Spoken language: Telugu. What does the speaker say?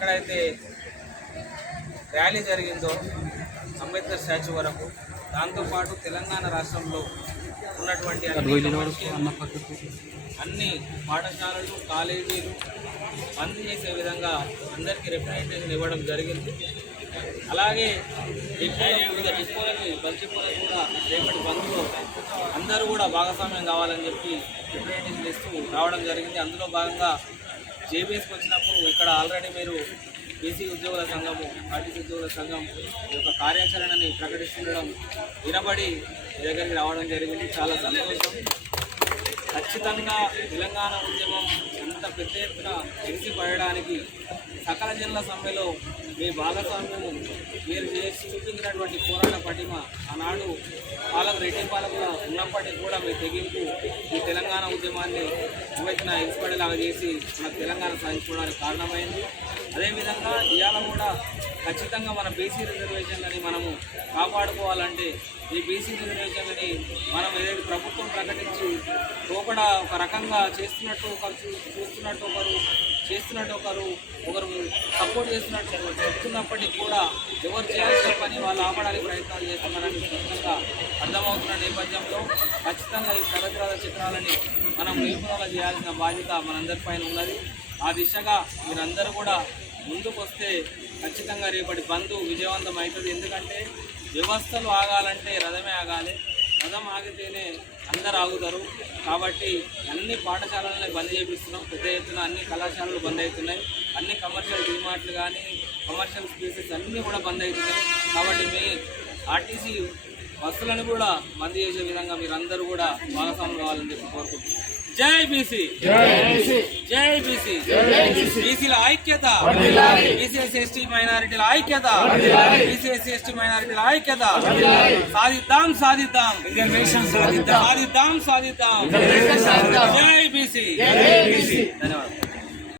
ఎక్కడైతే ర్యాలీ జరిగిందో అంబేద్కర్ స్టాచ్యూ వరకు, దాంతోపాటు తెలంగాణ రాష్ట్రంలో ఉన్నటువంటి అన్ని పాఠశాలలు, కాలేజీలు బంద్ చేసే విధంగా అందరికీ రిప్రజెంటేషన్ ఇవ్వడం జరిగింది. అలాగే డిపోలకి బస్డిపోలకు కూడా రేపటి బంద్లో అందరూ కూడా భాగస్వామ్యం కావాలని చెప్పి రిప్రజెంటేషన్ ఇస్తూ రావడం జరిగింది. అందులో భాగంగా జేబీఎస్కి వచ్చినప్పుడు ఇక్కడ ఆల్రెడీ మీరు బీసీ ఉద్యోగుల సంఘము, ఆర్టీసీ ఉద్యోగుల సంఘం ఈ యొక్క కార్యాచరణని ప్రకటిస్తుండడం వినబడి దగ్గరికి రావడం జరిగింది. చాలా సంతోషం. ఖచ్చితంగా తెలంగాణ ఉద్యమం ఎంత పెద్ద ఎత్తున ఎగిసిపడడానికి సకల జనుల సమ్మెలో మీ భాగస్వామ్యము మీరు చేసి చూపించినటువంటి పోరాట పటిమ ఆనాడు రెడ్డి పాలకులు ఉన్నప్పటికీ కూడా మీ తెగింపు ఈ తెలంగాణ ఉద్యమాన్ని ఉవ్వెత్తున ఎగిసిపడేలాగా చేసి మన తెలంగాణ సాధించుకోవడానికి కారణమైంది. అదేవిధంగా ఇవాళ కూడా ఖచ్చితంగా మన బీసీ రిజర్వేషన్లని మనము కాపాడుకోవాలంటే ఈ బీసీ రిజర్వేషన్లని మనం ఏదైతే ప్రభుత్వం ప్రకటించి లోపల ఒక రకంగా చేస్తున్నట్టు ఒకరు సపోర్ట్ చేస్తున్నట్టు చెప్తున్నప్పటికీ కూడా ఎవరు చేయాల్సిన పని వాళ్ళు ఆపడానికి ప్రయత్నాలు చేస్తున్నారని స్పష్టంగా అర్థమవుతున్న నేపథ్యంలో ఖచ్చితంగా ఈ ప్రగతివాద చిత్రాలని మనం నిర్మూలన చేయాల్సిన బాధ్యత మనందరిపైన ఉన్నది. ఆ దిశగా మీరందరూ కూడా ముందుకు వస్తే ఖచ్చితంగా రేపటి బంద్ విజయవంతం అవుతుంది. ఎందుకంటే వ్యవస్థలు ఆగాలంటే రథమే ఆగాలి, రథం ఆగితేనే అందరు ఆగుతారు. కాబట్టి అన్ని పాఠశాలలని బంద్ చేపిస్తున్నాం. పెద్ద ఎత్తున అన్ని కళాశాలలు బంద్ అవుతున్నాయి, అన్ని కమర్షియల్ డిమార్ట్లు కానీ కమర్షియల్ స్పేసెస్ అన్నీ కూడా బంద్ అవుతున్నాయి. కాబట్టి మీ ఆర్టీసీ బస్సులను కూడా బంద్ చేసే విధంగా మీరందరూ కూడా భాగస్వాములు కావాలని చెప్పి కోరుకుంటున్నాం. జై బీసీ, జై బీసీ, బీసీల ఐక్యత, బీసీఎస్ ఎస్టీ మైనారిటీల ఐక్యత, బీసీఎస్ ఎస్టీ మైనారిటీల ఐక్యత. సాధిద్దాం సాధిద్దాం సాధిద్దాం సాధిద్దాం. జై బీసీ. ధన్యవాదాలు.